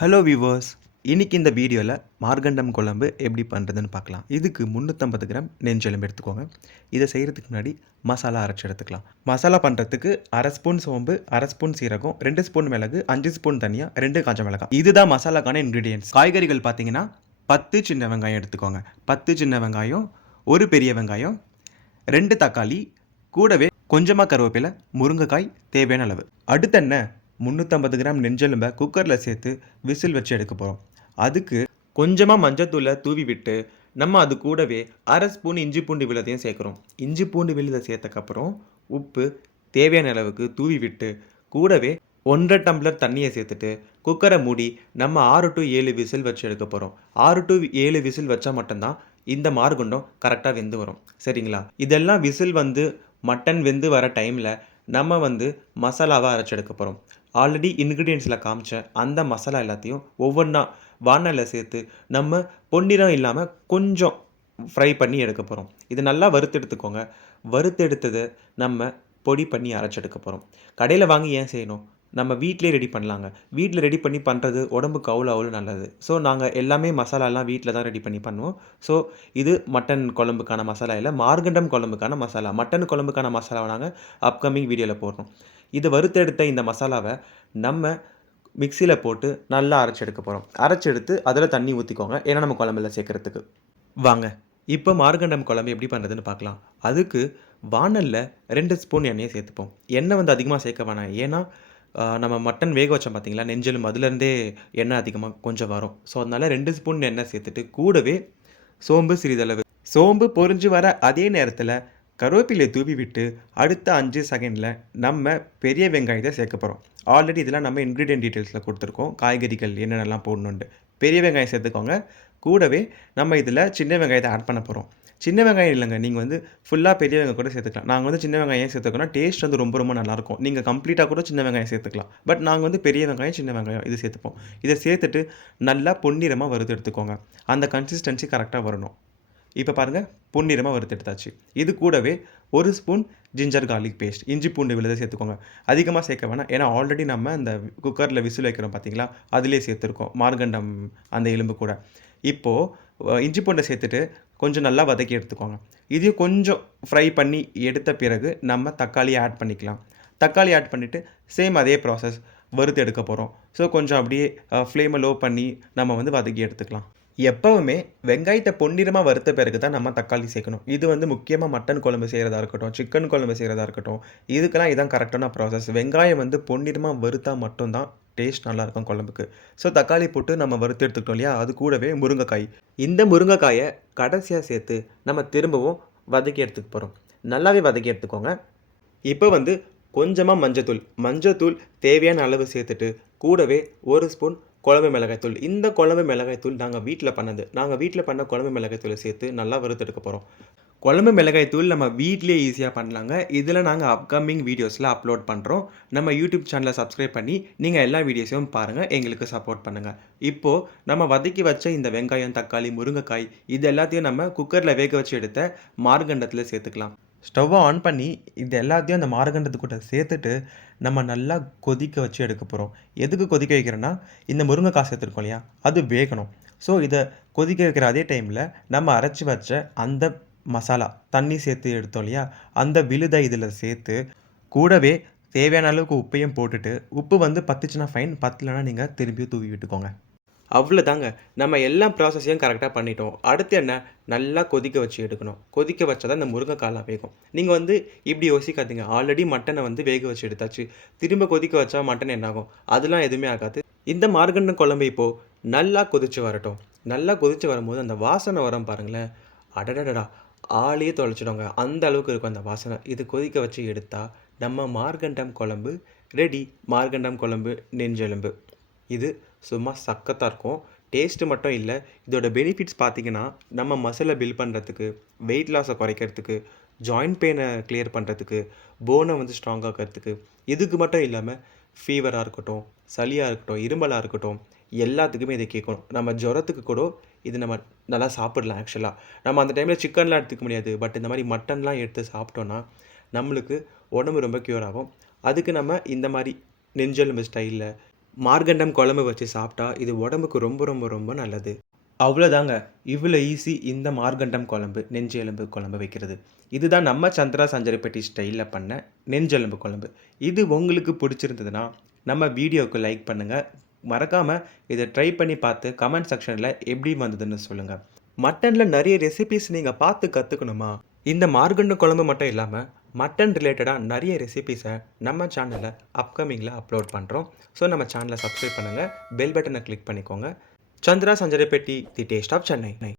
Hello viewers, இன்னைக்கு இந்த வீடியோவில் மார்கண்டம் குழம்பு எப்படி பண்ணுறதுன்னு பார்க்கலாம். இதுக்கு 350 கிராம் நெஞ்செலும்பு எடுத்துக்கோங்க. இதை செய்கிறதுக்கு முன்னாடி மசாலா அரைச்சி எடுத்துக்கலாம். மசாலா பண்ணுறதுக்கு 1/2 ஸ்பூன் சோம்பு, 1/2 ஸ்பூன் சீரகம், 2 ஸ்பூன் மிளகு, 5 ஸ்பூன் தனியா, 2 காஞ்ச மிளகாய். இதுதான் மசாலாக்கான இன்க்ரீடியன்ட்ஸ். காய்கறிகள் பார்த்தீங்கன்னா 10 சின்ன வெங்காயம் எடுத்துக்கோங்க. 10 சின்ன வெங்காயம், ஒரு பெரிய வெங்காயம், 2 தக்காளி, கூடவே கொஞ்சமாக கருவேப்பிலை, முருங்கைக்காய் தேவையான அளவு. அடுத்தென்ன 350 கிராம் நெஞ்செலும்பை குக்கரில் சேர்த்து விசில் வச்சு எடுக்க போகிறோம். அதுக்கு கொஞ்சமாக மஞ்சத்தூளை தூவி விட்டு நம்ம அது கூடவே 1/2 ஸ்பூன் இஞ்சி பூண்டு விழுதையும் சேர்க்குறோம். இஞ்சி பூண்டு விழுதை சேர்த்தக்கப்புறம் உப்பு தேவையான அளவுக்கு தூவி விட்டு கூடவே 1.5 டம்ளர் தண்ணியை சேர்த்துட்டு குக்கரை மூடி நம்ம 6 to 7 விசில் வச்சு எடுக்க போகிறோம். 6 to 7 விசில் வச்சா மட்டும்தான் இந்த மார்குண்டம் கரெக்டாக வெந்து வரும். சரிங்களா? இதெல்லாம் விசில் மட்டன் வெந்து வர டைமில் நம்ம மசாலாவை அரைச்செடுக்க போகிறோம். ஆல்ரெடி இன்க்ரீடியன்ஸில் காமிச்ச அந்த மசாலா எல்லாத்தையும் ஒவ்வொன்றா வானலில் சேர்த்து நம்ம பொன்னிறம் இல்லாமல் கொஞ்சம் ஃப்ரை பண்ணி எடுக்க போகிறோம். இது நல்லா வறுத்தெடுத்துக்கோங்க. வறுத்தெடுத்ததை நம்ம பொடி பண்ணி அரைச்செடுக்க போகிறோம். கடையில் வாங்கி ஏன் செய்யணும்? நம்ம வீட்டிலே ரெடி பண்ணலாங்க. வீட்டில் ரெடி பண்ணி பண்ணுறது உடம்புக்கு அவ்வளோ நல்லது. ஸோ நாங்கள் எல்லாமே மசாலாலாம் வீட்டில் தான் ரெடி பண்ணி பண்ணுவோம். ஸோ இது மட்டன் குழம்புக்கான மசாலா இல்லை, மார்கண்டம் குழம்புக்கான மசாலா. மட்டன் குழம்புக்கான மசாலாவை நாங்கள் அப்கமிங் வீடியோவில் போடுறோம். இது வறுத்தெடுத்த இந்த மசாலாவை நம்ம மிக்சியில் போட்டு நல்லா அரைச்செடுக்க போகிறோம். அரைச்செடுத்து அதில் தண்ணி ஊற்றிக்கோங்க, ஏன்னா நம்ம குழம்புல சேர்க்குறதுக்கு. வாங்க இப்போ மார்கண்டம் குழம்பு எப்படி பண்ணுறதுன்னு பார்க்கலாம். அதுக்கு வானலில் 2 ஸ்பூன் எண்ணெயை சேர்த்துப்போம். எண்ணெய் அதிகமாக சேர்க்க வேணாம், ஏன்னா நம்ம மட்டன் வேக வச்சோம் பார்த்தீங்களா, நெஞ்செலும்பு, அதுலேருந்தே எண்ணெய் அதிகமாக கொஞ்சம் வரும். ஸோ அதனால் 2 ஸ்பூன் எண்ணெய் சேர்த்துட்டு கூடவே சோம்பு சிறிதளவு. சோம்பு பொரிஞ்சு வர அதே நேரத்தில் கருவேப்பிலை தூவி விட்டு அடுத்த 5 செகண்டில் நம்ம பெரிய வெங்காயத்தை சேர்க்க போகிறோம். ஆல்ரெடி இதெல்லாம் நம்ம இன்க்ரீடியன்ட் டீட்டெயில்ஸில் கொடுத்துருக்கோம், காய்கறிகள் என்னென்னலாம் போடணுன்ட்டு. பெரிய வெங்காயம் சேர்த்துக்கோங்க. கூடவே நம்ம இதில் சின்ன வெங்காயத்தை ஆட் பண்ண போகிறோம். சின்ன வெங்காயம் இல்லைங்க, நீங்கள் ஃபுல்லாக பெரிய வெங்காயம் கூட சேர்த்துக்கலாம். நாங்கள் சின்ன வெங்காயம் ஏன் சேர்த்துக்கோன்னா டேஸ்ட் ரொம்ப நல்லாயிருக்கும். நீங்கள் கம்ப்ளீட்டாக கூட சின்ன வெங்காயம் சேர்த்துக்கலாம். பட் நாங்கள் பெரிய வெங்காயம், சின்ன வெங்காயம் இது சேர்த்துப்போம். இதை சேர்த்துட்டு நல்லா பொன்னிறமாக வறுத்து எடுத்துக்கோங்க. அந்த கன்சிஸ்டன்சி கரெக்டாக வரணும். இப்போ பாருங்கள், பொன்னிறமாக வறுத்தெடுத்தாச்சு. இது கூடவே 1 ஸ்பூன் ஜிஞ்சர் கார்லிக் பேஸ்ட், இஞ்சி பூண்டு விழுதை சேர்த்துக்கோங்க. அதிகமாக சேர்க்க வேணாம், ஏன்னா ஆல்ரெடி நம்ம அந்த குக்கரில் விசில் வைக்கிறோம் பார்த்தீங்களா, அதிலே சேர்த்துருக்கோம் மார்கண்டம் அந்த எலும்பு கூட. இப்போது இஞ்சி பூண்டை சேர்த்துட்டு கொஞ்சம் நல்லா வதக்கி எடுத்துக்கோங்க. இதையும் கொஞ்சம் ஃப்ரை பண்ணி எடுத்த பிறகு நம்ம தக்காளியை ஆட் பண்ணிக்கலாம். தக்காளி ஆட் பண்ணிவிட்டு சேம் அதே ப்ராசஸ் வறுத்து எடுக்க போகிறோம். ஸோ கொஞ்சம் அப்படியே ஃப்ளேமை லோ பண்ணி நம்ம வதக்கி எடுத்துக்கலாம். எப்போவுமே வெங்காயத்தை பொன்னிறமாக வறுத்த பிறகு தான் நம்ம தக்காளி சேர்க்கணும். இது முக்கியமாக மட்டன் குழம்பு செய்கிறதா இருக்கட்டும், சிக்கன் குழம்பு செய்கிறதா இருக்கட்டும், இதுக்கெல்லாம் இதான் கரெக்டான ப்ராசஸ். வெங்காயம் பொன்னிறமாக வறுத்தா மட்டும்தான் டேஸ்ட் நல்லாயிருக்கும் குழம்புக்கு. ஸோ தக்காளி போட்டு நம்ம வறுத்து எடுத்துக்கிட்டோம் இல்லையா, அது கூடவே முருங்கைக்காய். இந்த முருங்கைக்காயை கடைசியாக சேர்த்து நம்ம திரும்பவும் வதக்கி எடுத்துக்க போகிறோம். நல்லாவே வதக்கி எடுத்துக்கோங்க. இப்போ கொஞ்சமாக மஞ்சத்தூள் தேவையான அளவு சேர்த்துட்டு கூடவே 1 ஸ்பூன் குழம்பு மிளகாய்த்தூள். இந்த குழம்பு மிளகாய்த்தூள் நாங்கள் வீட்டில் பண்ண குழம்பு மிளகாய்த்தூளை சேர்த்து நல்லா வறுத்தெடுக்க போகிறோம். குழம்பு மிளகாய்த்தூள் நம்ம வீட்டிலே ஈஸியாக பண்ணலாங்க. இதில் நாங்கள் அப்கமிங் வீடியோஸில் அப்லோட் பண்ணுறோம். நம்ம யூடியூப் சேனலை சப்ஸ்கிரைப் பண்ணி நீங்கள் எல்லா வீடியோஸையும் பாருங்கள், எங்களுக்கு சப்போர்ட் பண்ணுங்கள். இப்போது நம்ம வதக்கி வச்ச இந்த வெங்காயம், தக்காளி, முருங்கைக்காய் இது எல்லாத்தையும் நம்ம குக்கரில் வேக வச்சு எடுத்த மார்கண்டத்தில் சேர்த்துக்கலாம். ஸ்டவ்வை ஆன் பண்ணி இது எல்லாத்தையும் அந்த மார்கண்டத்துக்கூட சேர்த்துட்டு நம்ம நல்லா கொதிக்க வச்சு எடுக்க போகிறோம். எதுக்கு கொதிக்க வைக்கிறோன்னா, இந்த முருங்கைக்காய் சேர்த்துருக்கோம் இல்லையா, அது வேகணும். ஸோ இதை கொதிக்க வைக்கிற அதே டைமில் நம்ம அரைச்சி வச்ச அந்த மசாலா தண்ணி சேர்த்து எடுத்தோம் இல்லையா, அந்த விழுதை இதில் சேர்த்து கூடவே தேவையான அளவுக்கு உப்பையும் போட்டுட்டு, உப்பு பத்துச்சுன்னா ஃபைன், பத்தலைன்னா நீங்கள் திரும்பியும் தூவி விட்டுக்கோங்க. அவ்வளோதாங்க, நம்ம எல்லா ப்ராசஸையும் கரெக்டாக பண்ணிட்டோம். அடுத்து என்ன, நல்லா கொதிக்க வச்சு எடுக்கணும். கொதிக்க வச்சா தான் இந்த முருங்கைக்காலாம் வேகும். நீங்கள் இப்படி யோசிக்காதீங்க, ஆல்ரெடி மட்டனை வேக வச்சு எடுத்தாச்சு, திரும்ப கொதிக்க வச்சா மட்டன் என்னாகும்? அதெல்லாம் எதுவுமே ஆகாது. இந்த மார்கண்டம் குழம்பு இப்போது நல்லா கொதிச்சு வரட்டும். நல்லா கொதிச்சு வரும்போது அந்த வாசனை வரும் பாருங்களேன், அடடடா, ஆளையே தொலைச்சிடுங்க, அந்த அளவுக்கு இருக்கும் அந்த வாசனை. இது கொதிக்க வச்சு எடுத்தால் நம்ம மார்கண்டம் குழம்பு ரெடி. மார்கண்டம் குழம்பு நெஞ்செலும்பு இது சும்மா சக்கத்தாக இருக்கும். டேஸ்ட்டு மட்டும் இல்லை, இதோட பெனிஃபிட்ஸ் பார்த்திங்கன்னா, நம்ம மசிலை பில்ட் பண்ணுறதுக்கு, வெயிட் லாஸை குறைக்கிறதுக்கு, ஜாயிண்ட் பெயினை கிளியர் பண்ணுறதுக்கு, போனை ஸ்ட்ராங்காக்கிறதுக்கு, இதுக்கு மட்டும் இல்லாமல் ஃபீவராக இருக்கட்டும், சளியாக இருக்கட்டும், இருமலாக இருக்கட்டும், எல்லாத்துக்குமே இதை கேட்கணும். நம்ம ஜுரத்துக்கு கூட இது நம்ம நல்லா சாப்பிடலாம். ஆக்சுவலாக நம்ம அந்த டைமில் சிக்கன்லாம் எடுத்துக்க முடியாது, பட் இந்த மாதிரி மட்டன்லாம் எடுத்து சாப்பிட்டோன்னா நம்மளுக்கு உடம்பு ரொம்ப க்யூர் ஆகும். அதுக்கு நம்ம இந்த மாதிரி நெஞ்செலும்பு ஸ்டைலில் மார்கண்டம் குழம்பு வச்சு சாப்பிட்டா இது உடம்புக்கு ரொம்ப ரொம்ப ரொம்ப நல்லது. அவ்வளோதாங்க. இவ்வளோ ஈஸி இந்த மார்கண்டம் குழம்பு, நெஞ்சு எலும்பு குழம்பு வைக்கிறது. இதுதான் நம்ம சந்திரா சஞ்சரிப்பட்டி ஸ்டைல்ல பண்ண நெஞ்செலும்பு குழம்பு. இது உங்களுக்கு பிடிச்சிருந்ததுன்னா, நம்ம வீடியோவுக்கு லைக் பண்ணுங்க. மறக்காம இத ட்ரை பண்ணி பார்த்து கமெண்ட் செக்ஷன்ல எப்படி வந்ததுன்னு சொல்லுங்க. மட்டன்ல நெறைய ரெசிபீஸ் நீங்க பார்த்து கத்துக்கணுமா? இந்த மார்கண்டம் குழம்பு மட்டும் இல்லாம, மட்டன் ரிலேட்டடா நெறைய ரெசிபீஸ நம்ம சேனல்ல அப்கமிங்ல அப்லோட் பண்றோம். ஸோ நம்ம சேனல சப்ஸ்கிரைப் பண்ணுங்க. பெல் பட்டன கிளிக் பண்ணிக்கோங்க. சந்திரா சஞ்சரிப்பட்டி தி டேஸ்ட் ஆஃப் சென்னை.